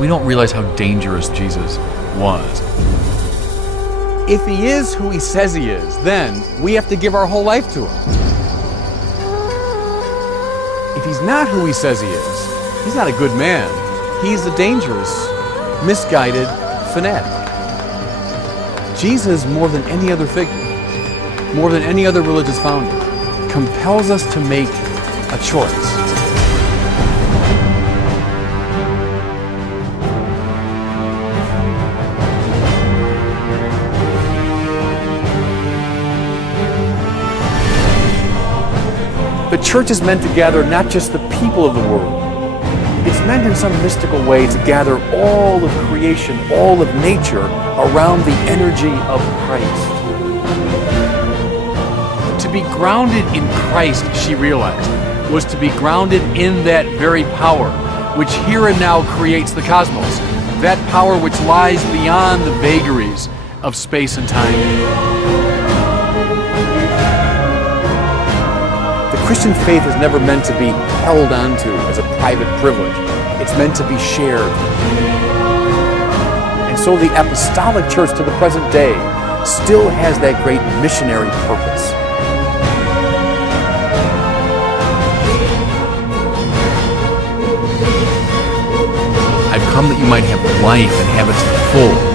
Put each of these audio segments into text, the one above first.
we don't realize how dangerous Jesus was. If he is who he says he is, then we have to give our whole life to him. If he's not who he says he is, he's not a good man. He's a dangerous, misguided fanatic. Jesus, more than any other figure, more than any other religious founder, compels us to make a choice. The church is meant to gather not just the people of the world. It's meant in some mystical way to gather all of creation, all of nature, around the energy of Christ. To be grounded in Christ, she realized, was to be grounded in that very power, which here and now creates the cosmos, that power which lies beyond the vagaries of space and time. The Christian faith is never meant to be held onto as a private privilege. It's meant to be shared. And so the apostolic church to the present day still has that great missionary purpose. I've come that you might have life and have it to the full.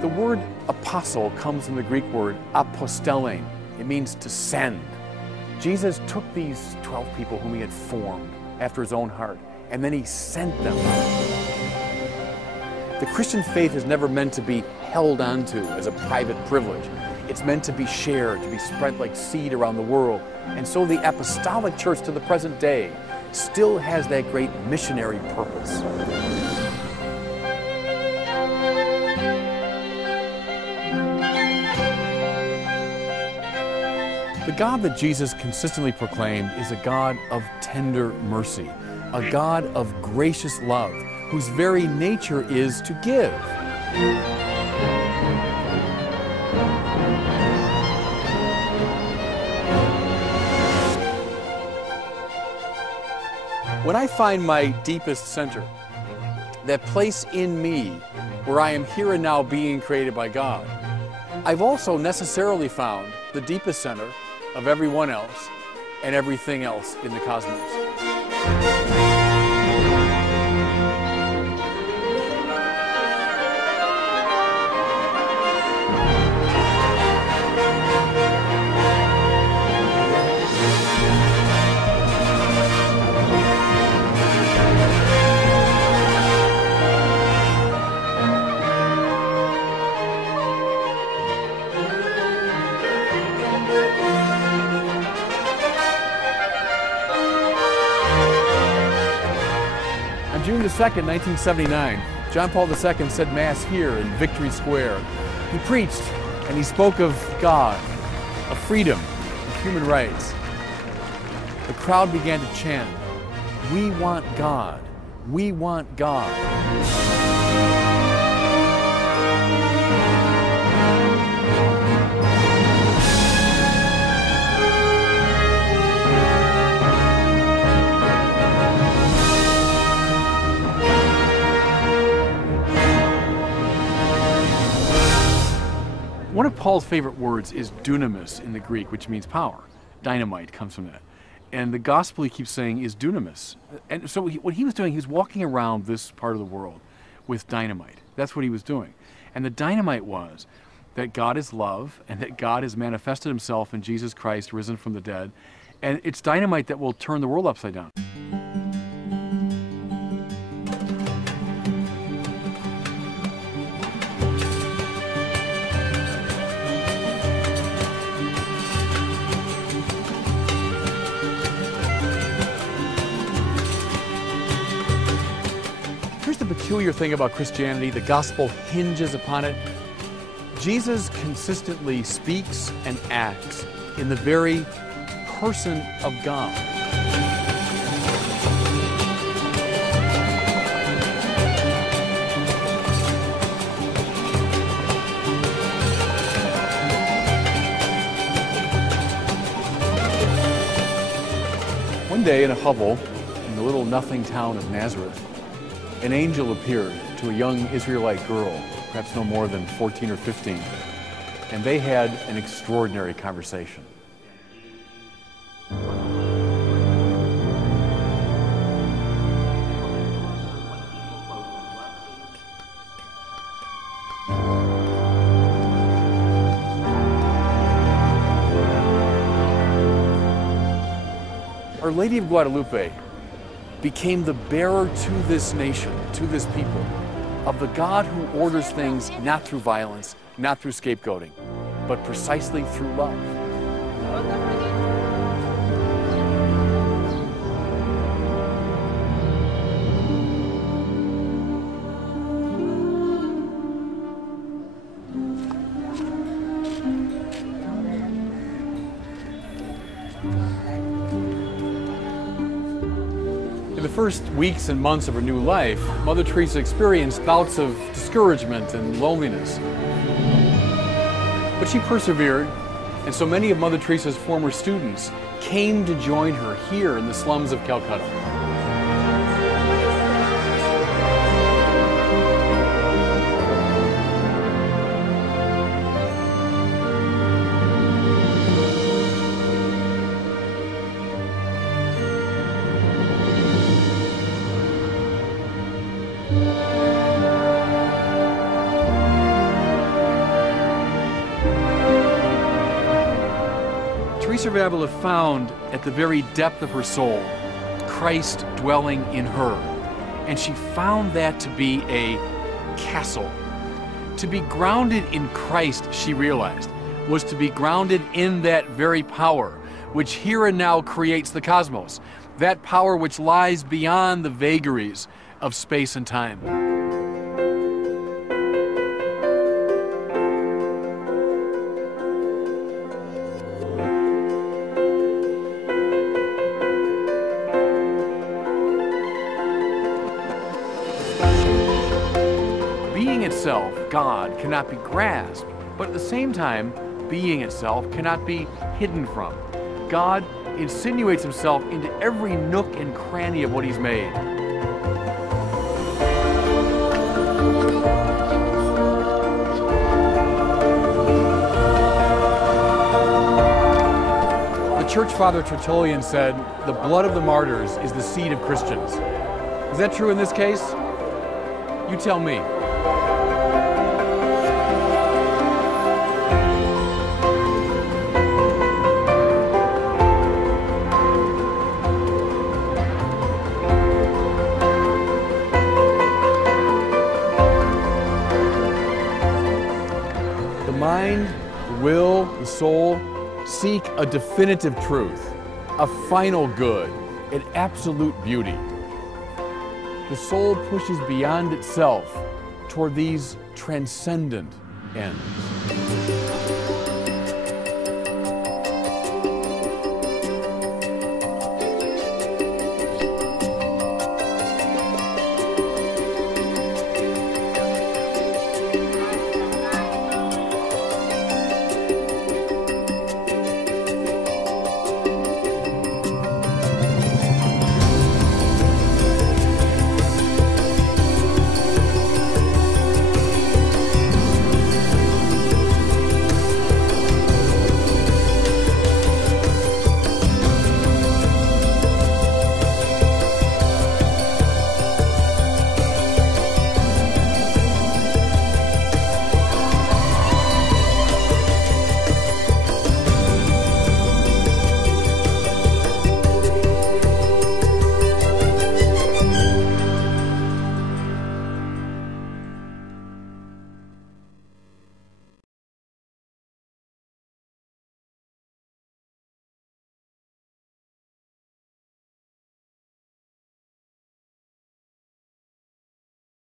The word apostle comes from the Greek word apostellein. It means to send. Jesus took these 12 people whom he had formed after his own heart, and then he sent them. The Christian faith is never meant to be held onto as a private privilege. It's meant to be shared, to be spread like seed around the world. And so the apostolic church to the present day still has that great missionary purpose. The God that Jesus consistently proclaimed is a God of tender mercy, a God of gracious love, whose very nature is to give. When I find my deepest center, that place in me where I am here and now being created by God, I've also necessarily found the deepest center of everyone else and everything else in the cosmos. On June 2nd, 1979, John Paul II said Mass here in Victory Square. He preached and he spoke of God, of freedom, of human rights. The crowd began to chant, "We want God, we want God." One of Paul's favorite words is dunamis in the Greek, which means power. Dynamite comes from that. And the gospel, he keeps saying, is dunamis. And so what he was doing, he was walking around this part of the world with dynamite. That's what he was doing. And the dynamite was that God is love and that God has manifested himself in Jesus Christ, risen from the dead. And it's dynamite that will turn the world upside down. Here's the peculiar thing about Christianity. The gospel hinges upon it. Jesus consistently speaks and acts in the very person of God. One day in a hovel in the little nothing town of Nazareth, an angel appeared to a young Israelite girl, perhaps no more than 14 or 15, and they had an extraordinary conversation. Our Lady of Guadalupe became the bearer to this nation, to this people, of the God who orders things not through violence, not through scapegoating, but precisely through love. In the first weeks and months of her new life, Mother Teresa experienced bouts of discouragement and loneliness. But she persevered, and so many of Mother Teresa's former students came to join her here in the slums of Calcutta. Teresa of Avila found at the very depth of her soul Christ dwelling in her, and she found that to be a castle. To be grounded in Christ, she realized, was to be grounded in that very power which here and now creates the cosmos, that power which lies beyond the vagaries of space and time. Being itself, God, cannot be grasped, but at the same time, being itself cannot be hidden from. God insinuates himself into every nook and cranny of what he's made. The Church Father Tertullian said, "The blood of the martyrs is the seed of Christians." Is that true in this case? You tell me. The mind, the will, the soul seek a definitive truth, a final good, an absolute beauty. The soul pushes beyond itself toward these transcendent ends.